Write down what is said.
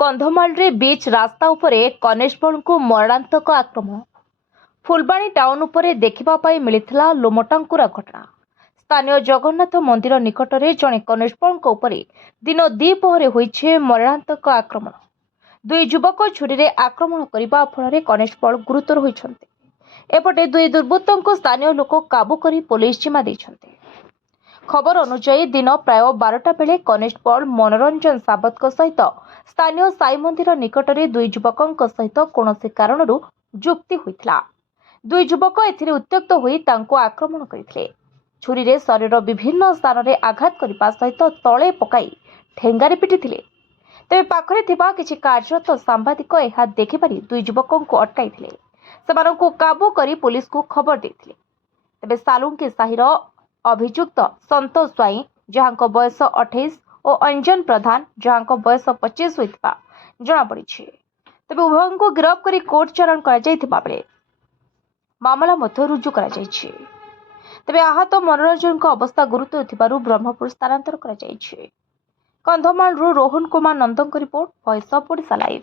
कंधमाल बीच रास्ता उपरे कनेस्टेबल को मरणांतक आक्रमण। फुलबाणी टाउन उपरे देखा मिलता लोमटांकुरा घटना। स्थानीय जगन्नाथ मंदिर निकट में जड़े कनेस्टेबल दिन द्विपहर होइछे मरणांतक आक्रमण। दुई युवक छुरी आक्रमण करने फल कनेस्टेबल गुरुतर होइछन्ते। एपटे दुई दुर्बृत्तों को स्थानीय लोक काबू कर पुलिस जिम्मा देइछन्ते। खबर अनुसार दिन प्राय 12टा बेले कनेस्टेबल मनोरंजन सावत सहित स्थानीय साई मंदिर निकट में दुई युवकों सहित कौन कारण जुक्ति होता। दुई युवक एथिरे उत्त्यक्त होई तांको आक्रमण करथिले। छुरी रे शरीर विभिन्न स्थान में आघात करने सहित तले पकाई ठेंगारे पिटिथिले। तेज पाखरे थिबा किछि कार्यरत सांबादिक यह देखिपारि दुई युवकों को अटकाइथिले। सेमानंकु काबू करी पुलिस को खबर देथिले। तेबे सालुंकी साहिर अभियुक्त संतोष स्वाई जहां बयस 28 और अंजन प्रधान जहां बयस 25 होता जमापड़ी। तेबे उभयों को गिरफ्त कर कोर्ट चालाण कर मामला रुजु कर। तेबे आहत मनोरंजन अवस्था गुरुतर थिबारु ब्रह्मपुर स्थानांतर कर। Kandhamal Rohan Kumar Nandan report, voice of Odisha live.